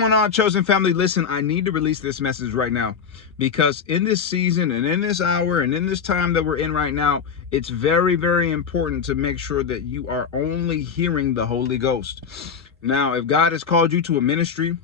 Going on, chosen family? Listen, I need to release this message right now, because in this season and in this hour and in this time that we're in right now, it's very, very important to make sure that you are only hearing the Holy Ghost. Now, if God has called you to a ministry,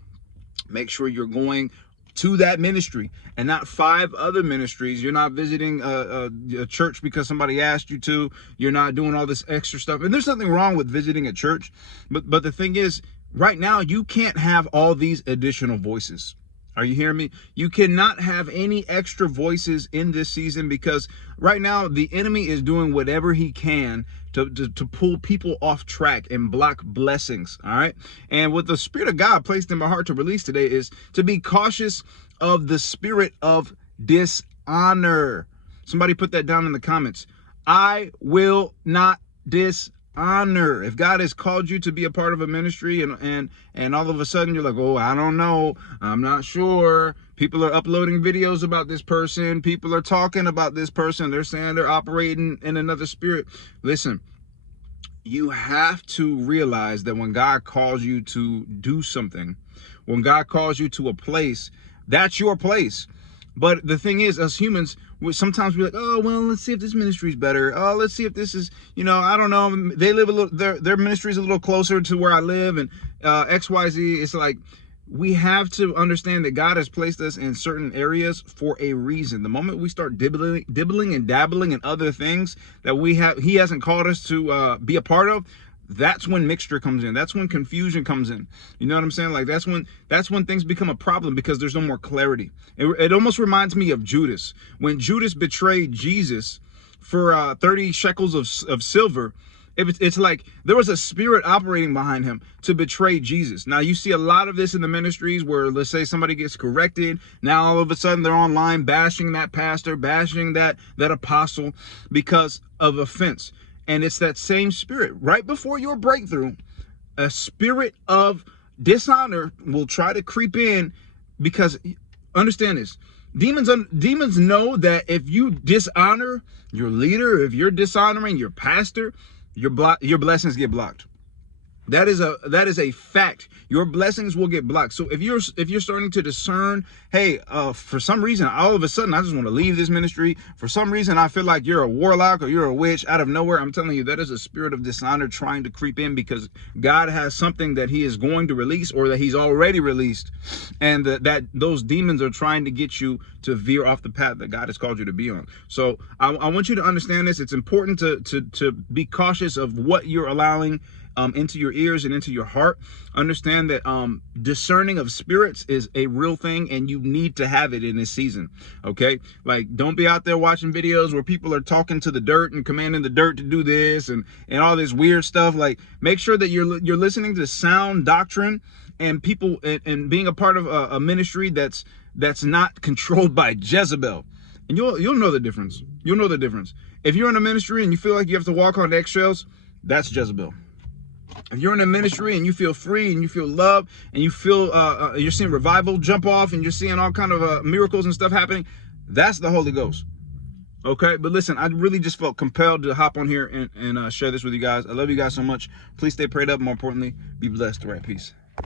make sure you're going to that ministry and not 5 other ministries. You're not visiting a church because somebody asked you to. You're not doing all this extra stuff. And there's nothing wrong with visiting a church, but the thing is, right now you can't have all these additional voices. Are you hearing me? You cannot have any extra voices in this season, because right now the enemy is doing whatever he can to pull people off track and block blessings. All right. And what the Spirit of God placed in my heart to release today is to be cautious of the spirit of dishonor. Somebody put that down in the comments. I will not dishonor. If God has called you to be a part of a ministry and all of a sudden you're like, oh, I don't know, I'm not sure. People are uploading videos about this person. People are talking about this person. They're saying they're operating in another spirit. Listen, you have to realize that when God calls you to do something, when God calls you to a place, that's your place. But the thing is, as humans, sometimes we're like, oh, well, let's see if this ministry is better. Oh, let's see if this is, I don't know. They live a little, their ministry is a little closer to where I live, and XYZ. It's like, we have to understand that God has placed us in certain areas for a reason. The moment we start dibbling and dabbling in other things that He hasn't called us to be a part of, that's when mixture comes in. That's when confusion comes in. You know what I'm saying? Like, that's when things become a problem, because there's no more clarity. It almost reminds me of Judas. When Judas betrayed Jesus for 30 shekels of silver, it's like there was a spirit operating behind him to betray Jesus. Now, you see a lot of this in the ministries where, let's say, somebody gets corrected. Now, all of a sudden, they're online bashing that pastor, bashing that apostle because of offense. And it's that same spirit. Right before your breakthrough, a spirit of dishonor will try to creep in, because understand this. Demons know that if you dishonor your leader, if you're dishonoring your pastor, your blessings get blocked. That is a fact. Your blessings will get blocked. So if you're starting to discern, hey, for some reason, all of a sudden, I just want to leave this ministry. For some reason, I feel like you're a warlock or you're a witch out of nowhere. I'm telling you, that is a spirit of dishonor trying to creep in, because God has something that He is going to release, or that He's already released, and that those demons are trying to get you to veer off the path that God has called you to be on. So I want you to understand this. It's important to be cautious of what you're allowing into your ears and into your heart. Understand that discerning of spirits is a real thing, and you need to have it in this season. Okay, like, don't be out there watching videos where people are talking to the dirt and commanding the dirt to do this and all this weird stuff. Like, make sure that you're listening to sound doctrine and people and being a part of a ministry that's not controlled by Jezebel. And you'll know the difference. You'll know the difference. If you're in a ministry and you feel like you have to walk on eggshells, that's Jezebel. If you're in a ministry and you feel free and you feel love and you feel you're seeing revival jump off and you're seeing all kind of miracles and stuff happening, that's the Holy Ghost. Okay, but listen, I really just felt compelled to hop on here and share this with you guys. I love you guys so much. Please stay prayed up. More importantly, be blessed. All right, peace.